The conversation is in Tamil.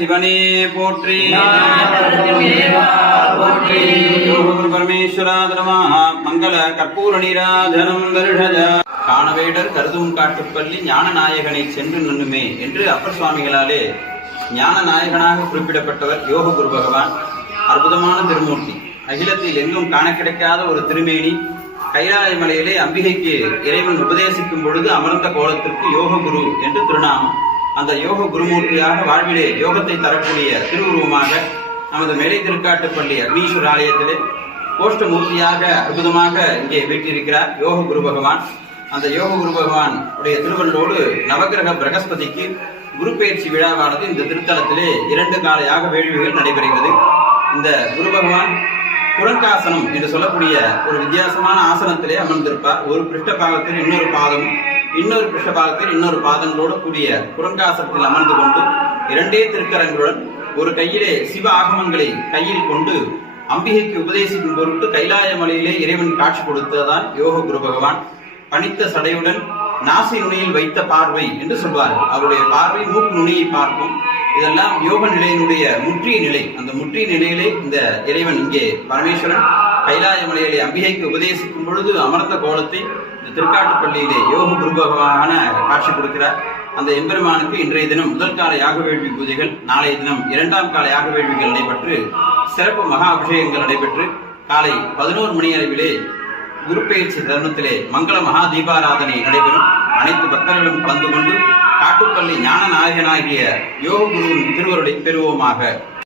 சிவனே போற்றி. குரு பரமேஸ்வரா மங்கள கற்பூர நீராஜனம் வருஷஜ. காணவேடர் கருதும் காட்டுப்பள்ளி ஞான நாயகனை சென்று நின்னுமே என்று அப்பர் சுவாமிகளாலே ஞான நாயகனாக குறிப்பிடப்பட்டவர் யோக குரு பகவான். அற்புதமான திருமூர்த்தி. அகிலத்தில் எங்கும் காண கிடைக்காத ஒரு திருமேனி. கைலாய மலையிலே அம்பிகைக்கு இறைவன் உபதேசிக்கும் பொழுது அமர்ந்த கோலத்திற்கு யோக குரு என்று திருநாமம். அந்த யோக குருமூர்த்தியாக வாழ்விலே யோகத்தை தரக்கூடிய திருவுருவமாக நமது மேலை திருக்காட்டுப்பள்ளி அக்னீஸ்வர ஆலயத்திலே கோஷ்டமூர்த்தியாக அற்புதமாக இங்கே வீட்டிருக்கிறார் யோக குரு பகவான். அந்த யோக குரு பகவான் உடைய திருவள்ளோடு நவகிரக பிரகஸ்பதிக்கு குரு பயிற்சி விழாவானது இந்த திருத்தலத்திலே 2 கால யாக வேள்விகள் நடைபெறுகிறது. இந்த குரு பகவான் புறங்காசனம் என்று சொல்லக்கூடிய ஒரு வித்தியாசமான ஆசனத்திலே அமர்ந்திருப்பார். ஒரு பிருஷ்ட பாகத்தில் இன்னொரு பாதமும், இன்னொரு பிருஷ்ட பாகத்தில் இன்னொரு பாதங்களோடு கூடிய புறங்காசனத்தில் அமர்ந்து கொண்டு 2 திருக்கரங்களுடன் ஒரு கையிலே சிவ ஆகமங்களை கையில் கொண்டு அம்பிகைக்கு உபதேசிக்கும் பொருட்டு கைலாய மலையிலே இறைவன் காட்சி கொடுத்ததான் யோக குரு பகவான். பணித்த சடையுடன் நாசி நுனியில் வைத்த பார்வை என்று சொல்வார்கள். அவருடைய பார்வை மூக்கு நுனியை பார்க்கும். இதெல்லாம் யோக நிலையினுடைய முற்றிய நிலை. அந்த முற்றிய நிலையிலே இந்த இறைவன் இங்கே பரமேஸ்வரன் கைலாய மலையிலே அம்பிகைக்கு உபதேசிக்கும் பொழுது அமர்ந்த கோலத்தை இந்த திருக்காட்டுப்பள்ளியிலே யோக குரு பகவான காட்சி கொடுக்கிறார். அந்த எம்பெருமானுக்கு இன்றைய தினம் முதல் கால யாக வேள்வி பூஜைகள், நாளைய தினம் 2ஆம் கால யாக வேள்விகள் நடைபெற்று சிறப்பு மகா அபிஷேகங்கள் நடைபெற்று காலை 11 மணி அளவிலே குரு பயிற்சி தருணத்திலே மங்கள மகா தீபாராதனை நடைபெறும். அனைத்து பக்தர்களும் கலந்து கொண்டு காட்டுப்பள்ளி ஞான நாயகனாகிய யோக குருவின் திருவருளை பெறுவோமாக.